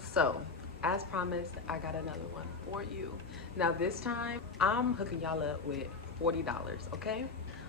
So as promised, I got another one for you. Now this time I'm hooking y'all up with $40, okay?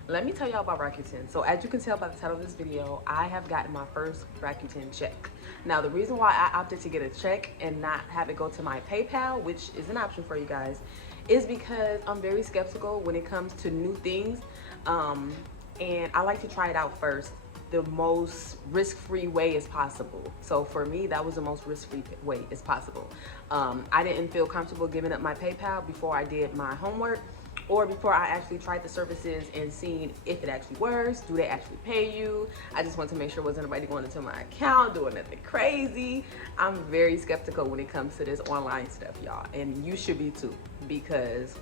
Let me tell y'all about Rakuten. So as you can tell by the title of this video, I have gotten my first Rakuten check. Now the reason why I opted to get a check and not have it go to my PayPal, which is an option for you guys, is because I'm very skeptical when it comes to new things. And I like to try it out first the most risk-free way as possible. So for me, that was the most risk-free way as possible. I didn't feel comfortable giving up my PayPal before I did my homework, or before I actually tried the services and seen if it actually works. Do they actually pay you? I just want to make sure wasn't anybody going into my account doing nothing crazy. I'm very skeptical when it comes to this online stuff, y'all, and you should be too, because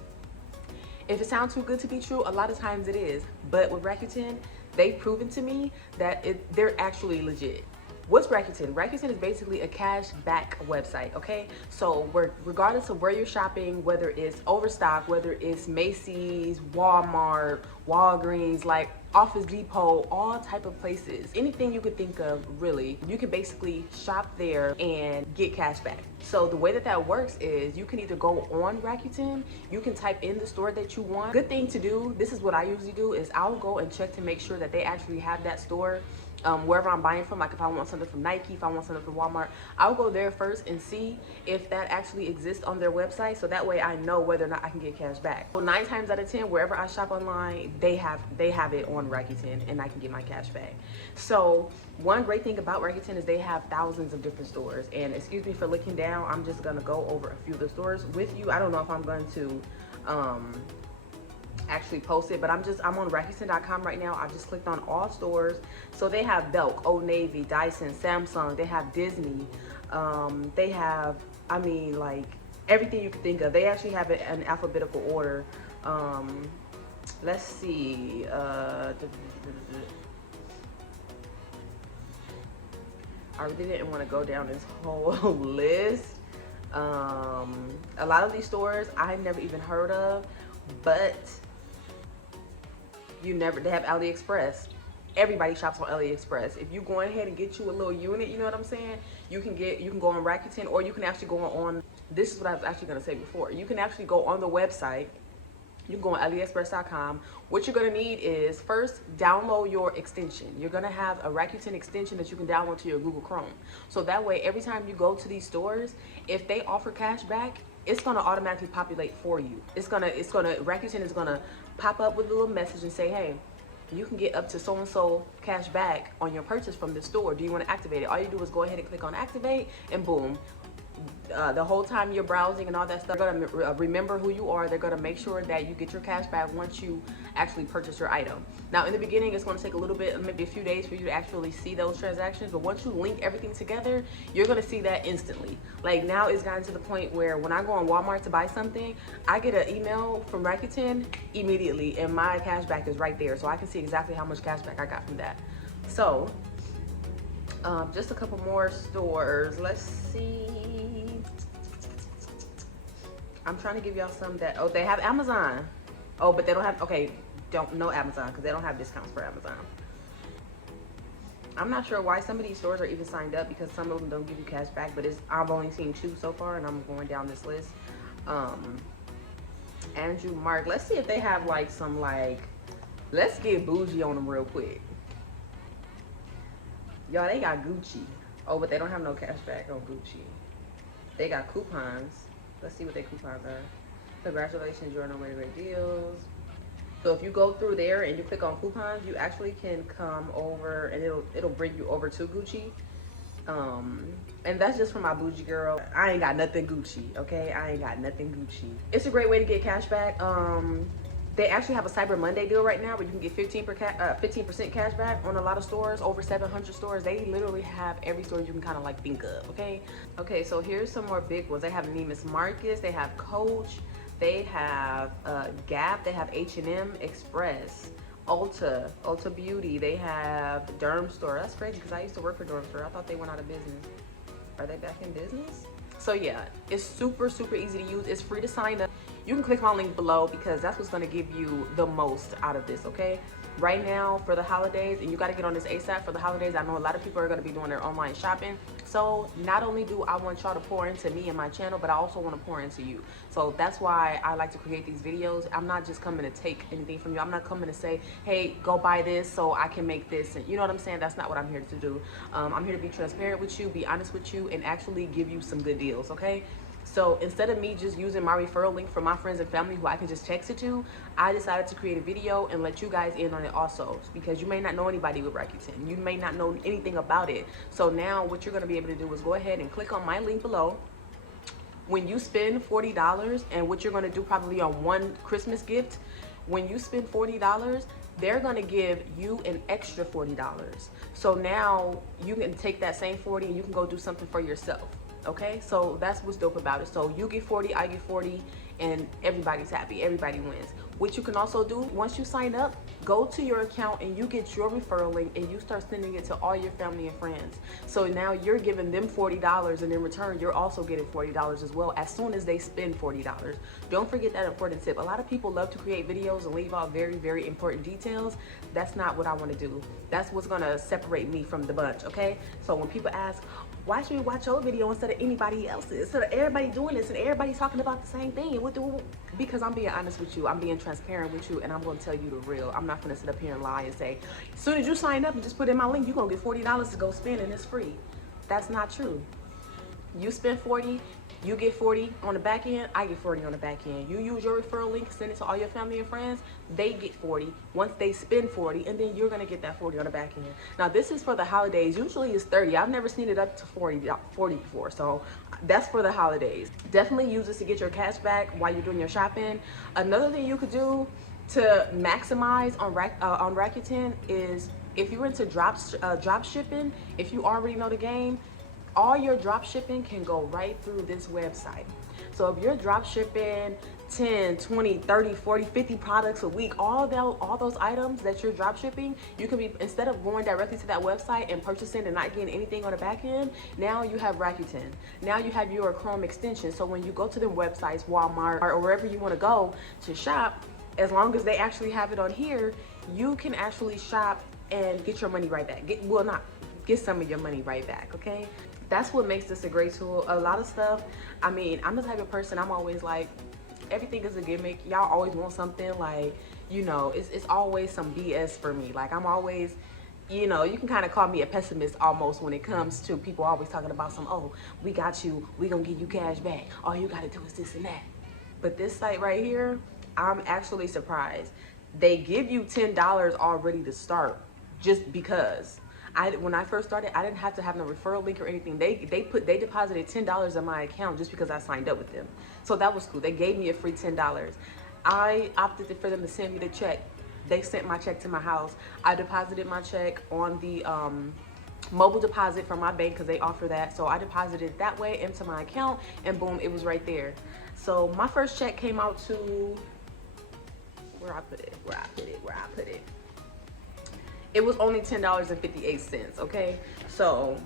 if it sounds too good to be true, a lot of times it is. But with Rakuten, they've proven to me that they're actually legit. What's Rakuten? Rakuten is basically a cashback website, okay? So regardless of where you're shopping, whether it's Overstock, whether it's Macy's, Walmart, Walgreens, like Office Depot, all type of places, anything you could think of, really, you can basically shop there and get cash back. So the way that works is you can either go on Rakuten, you can type in the store that you want. Good thing to do, this is what I usually do, is I'll go and check to make sure that they actually have that store wherever I'm buying from. Like if I want something from Nike, if I want something from Walmart, I'll go there first and see if that actually exists on their website, so that way I know whether or not I can get cash back. So 9 times out of 10, wherever I shop online, they have it on Rakuten and I can get my cash back. So one great thing about Rakuten is they have thousands of different stores, and excuse me for looking down, I'm just gonna go over a few of the stores with you. I don't know if I'm going to actually post it, but I'm on Rakuten.com right now. I just clicked on all stores. So they have Belk, Old Navy, Dyson, Samsung, they have Disney, they have, I mean, like everything you can think of. They actually have it in alphabetical order. Let's see, I really didn't want to go down this whole list. A lot of these stores I never even heard of, but they have AliExpress. Everybody shops on AliExpress. If you go ahead and get you a little unit, you know what I'm saying? You can go on Rakuten, or you can actually go on, this is what I was actually gonna say before. You can actually go on the website. You can go on AliExpress.com. What you're gonna need is first download your extension. You're gonna have a Rakuten extension that you can download to your Google Chrome. So that way, every time you go to these stores, if they offer cash back, it's gonna automatically populate for you. Rakuten is gonna pop up with a little message and say, hey, you can get up to so-and-so cash back on your purchase from this store. Do you want to activate it? All you do is go ahead and click on activate, and boom. The whole time you're browsing and all that stuff, they're gonna remember who you are. They're gonna make sure that you get your cash back once you actually purchase your item. Now in the beginning, it's gonna take a little bit, maybe a few days for you to actually see those transactions, but once you link everything together, you're gonna see that instantly. Like now it's gotten to the point where when I go on Walmart to buy something, I get an email from Rakuten immediately and my cash back is right there, so I can see exactly how much cash back I got from that. So just a couple more stores. Let's see. I'm trying to give y'all some that, oh, they have Amazon. Oh, but they don't have, okay, no Amazon, because they don't have discounts for Amazon. I'm not sure why some of these stores are even signed up, because some of them don't give you cash back, but I've only seen 2 so far, and I'm going down this list. Andrew Mark, let's see if they have like some, like, let's get bougie on them real quick. Y'all, they got Gucci. Oh, but they don't have no cash back on Gucci. They got coupons. Let's see what their coupons are. Congratulations, you're on way to great deals. So if you go through there and you click on coupons, you actually can come over and it'll bring you over to Gucci. And that's just for my bougie girl. I ain't got nothing Gucci, okay? I ain't got nothing Gucci. It's a great way to get cash back. They actually have a Cyber Monday deal right now where you can get 15% cash back on a lot of stores, over 700 stores. They literally have every store you can kind of like think of, okay? Okay, so here's some more big ones. They have Neiman Marcus, they have Coach, they have Gap, they have H&M Express, Ulta Beauty, they have Derm Store. That's crazy because I used to work for Derm Store. I thought they went out of business. Are they back in business? So yeah, it's super easy to use. It's free to sign up. You can click my link below because that's what's gonna give you the most out of this, okay? Right now for the holidays, and you gotta get on this ASAP for the holidays. I know a lot of people are gonna be doing their online shopping. So not only do I want y'all to pour into me and my channel, but I also want to pour into you. So that's why I like to create these videos. I'm not just coming to take anything from you. I'm not coming to say, hey, go buy this so I can make this. And you know what I'm saying? That's not what I'm here to do. I'm here to be transparent with you, be honest with you, and actually give you some good deals, okay? So instead of me just using my referral link for my friends and family who I can just text it to, I decided to create a video and let you guys in on it also, because you may not know anybody with Rakuten. You may not know anything about it. So now what you're going to be able to do is go ahead and click on my link below. When you spend $40, and what you're going to do probably on one Christmas gift, when you spend $40, they're going to give you an extra $40. So now you can take that same 40 and you can go do something for yourself. Okay, so that's what's dope about it. So you get 40, I get 40, and everybody's happy, everybody wins. What you can also do, once you sign up, go to your account and you get your referral link and you start sending it to all your family and friends. So now you're giving them $40, and in return you're also getting $40 as well as soon as they spend $40. Don't forget that important tip. A lot of people love to create videos and leave out very, very important details. That's not what I want to do. That's what's going to separate me from the bunch, okay? So when people ask, why should we watch your video instead of anybody else's? Instead of everybody doing this and everybody talking about the same thing. Because I'm being honest with you, I'm being transparent with you, and I'm going to tell you the real. I'm not going to sit up here and lie and say, as soon as you sign up and just put in my link, you're going to get $40 to go spend and it's free. That's not true. You spend 40, you get 40 on the back end, I get 40 on the back end. You use your referral link, send it to all your family and friends, they get 40 once they spend 40, and then you're gonna get that 40 on the back end. Now this is for the holidays. Usually it's 30. I've never seen it up to 40 before, so that's for the holidays. Definitely use this to get your cash back while you're doing your shopping. Another thing you could do to maximize on Rakuten is, if you're into drop shipping, if you already know the game, all your drop shipping can go right through this website. So if you're drop shipping 10, 20, 30, 40, 50 products a week, all those items that you're drop shipping, you can be, instead of going directly to that website and purchasing and not getting anything on the back end, now you have Rakuten. Now you have your Chrome extension. So when you go to the websites, Walmart, or wherever you want to go to shop, as long as they actually have it on here, you can actually shop and get your money right back. Get some of your money right back, okay? That's what makes this a great tool. A lot of stuff, I mean, I'm the type of person, I'm always like, everything is a gimmick. Y'all always want something, like, you know, it's always some BS for me. Like, I'm always, you know, you can kind of call me a pessimist almost when it comes to people always talking about some, oh, we got you, we gonna give you cash back, all you gotta do is this and that. But this site right here, I'm actually surprised. They give you $10 already to start, just because. When I first started, I didn't have to have no referral link or anything. They deposited $10 in my account just because I signed up with them. So that was cool. They gave me a free $10. I opted for them to send me the check. They sent my check to my house. I deposited my check on the mobile deposit from my bank, because they offer that. So I deposited it that way into my account, and boom, it was right there. So my first check came out to, where I put it. It was only $10.58, okay? So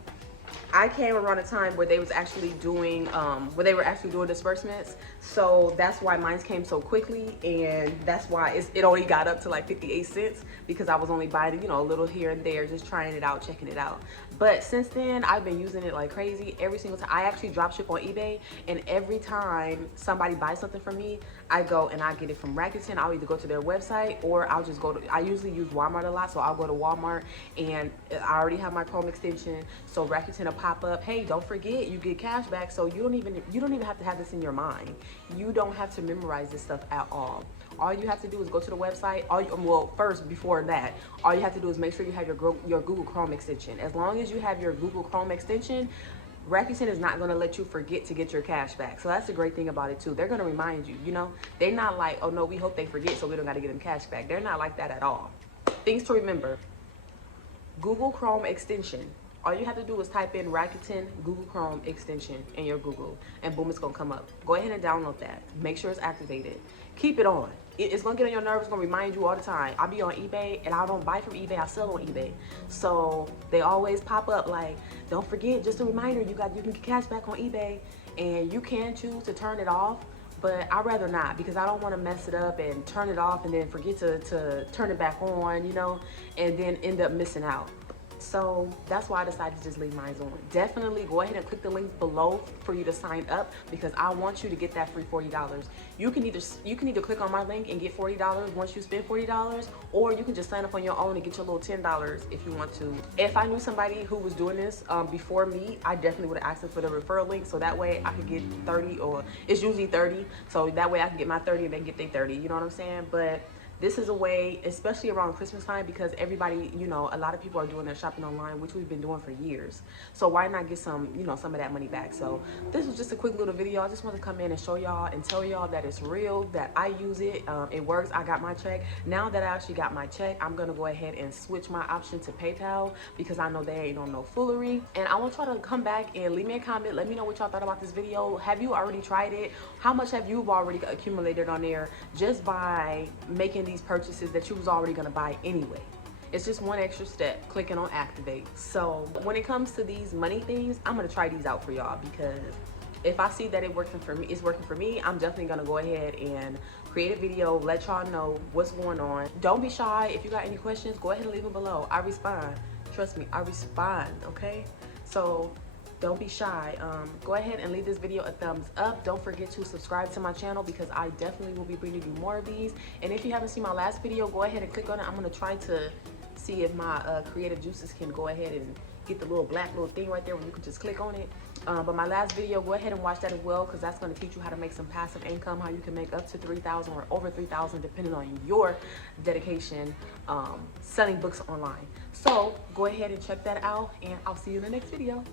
I came around a time where they was actually doing, where they were actually doing disbursements. So that's why mine came so quickly, and that's why it only got up to like 58 cents, because I was only buying, you know, a little here and there, just trying it out, checking it out. But since then, I've been using it like crazy every single time. I actually drop ship on eBay, and every time somebody buys something from me, I go and I get it from Rakuten. I'll either go to their website, or I'll just go to, I usually use Walmart a lot, so I'll go to Walmart, and I already have my Chrome extension, so Rakuten will pop up, hey, don't forget, you get cash back. So you don't even have to have this in your mind. You don't have to memorize this stuff at all. All you have to do is go to the website. Well, first, before that, all you have to do is make sure you have your Google Chrome extension. As long as you have your Google Chrome extension, Rakuten is not going to let you forget to get your cash back. So that's the great thing about it too. They're going to remind you, you know. They're not like, oh no, we hope they forget so we don't got to get them cash back. They're not like that at all. Things to remember: Google Chrome extension. All you have to do is type in Rakuten Google Chrome extension in your Google, and boom, it's gonna come up. Go ahead and download that. Make sure it's activated. Keep it on. It's gonna get on your nerves. It's gonna remind you all the time. I be on eBay, and I don't buy from eBay. I sell on eBay. So they always pop up like, don't forget, just a reminder, you can get cash back on eBay, and you can choose to turn it off. But I'd rather not, because I don't want to mess it up and turn it off and then forget to turn it back on, you know, and then end up missing out. So that's why I decided to just leave mine on. Definitely go ahead and click the link below for you to sign up, because I want you to get that free $40. You can either click on my link and get $40 once you spend $40, or you can just sign up on your own and get your little $10 if you want to. If I knew somebody who was doing this before me, I definitely would have asked them for the referral link, so that way I could get 30, or it's usually 30, so that way I can get my 30 and they get their 30, you know what I'm saying? But this is a way, especially around Christmas time, because everybody, you know, a lot of people are doing their shopping online, which we've been doing for years. So why not get some, you know, some of that money back? So this was just a quick little video. I just want to come in and show y'all and tell y'all that it's real, that I use it. It works. I got my check. Now that I actually got my check, I'm going to go ahead and switch my option to PayPal, because I know they ain't on no foolery. And I want y'all to come back and leave me a comment. Let me know what y'all thought about this video. Have you already tried it? How much have you already accumulated on there just by making these purchases that you was already gonna buy anyway? It's just one extra step, clicking on activate. So when it comes to these money things, I'm gonna try these out for y'all, because if I see that it's working for me, I'm definitely gonna go ahead and create a video, let y'all know what's going on. Don't be shy. If you got any questions, go ahead and leave them below. I respond. Trust me, I respond, okay? So don't be shy. Go ahead and leave this video a thumbs up. Don't forget to subscribe to my channel, because I definitely will be bringing you more of these. And if you haven't seen my last video, go ahead and click on it. I'm gonna try to see if my creative juices can go ahead and get the little black little thing right there where you can just click on it. But my last video, go ahead and watch that as well, because that's going to teach you how to make some passive income, how you can make up to $3,000 or over $3,000 depending on your dedication selling books online. So go ahead and check that out, and I'll see you in the next video.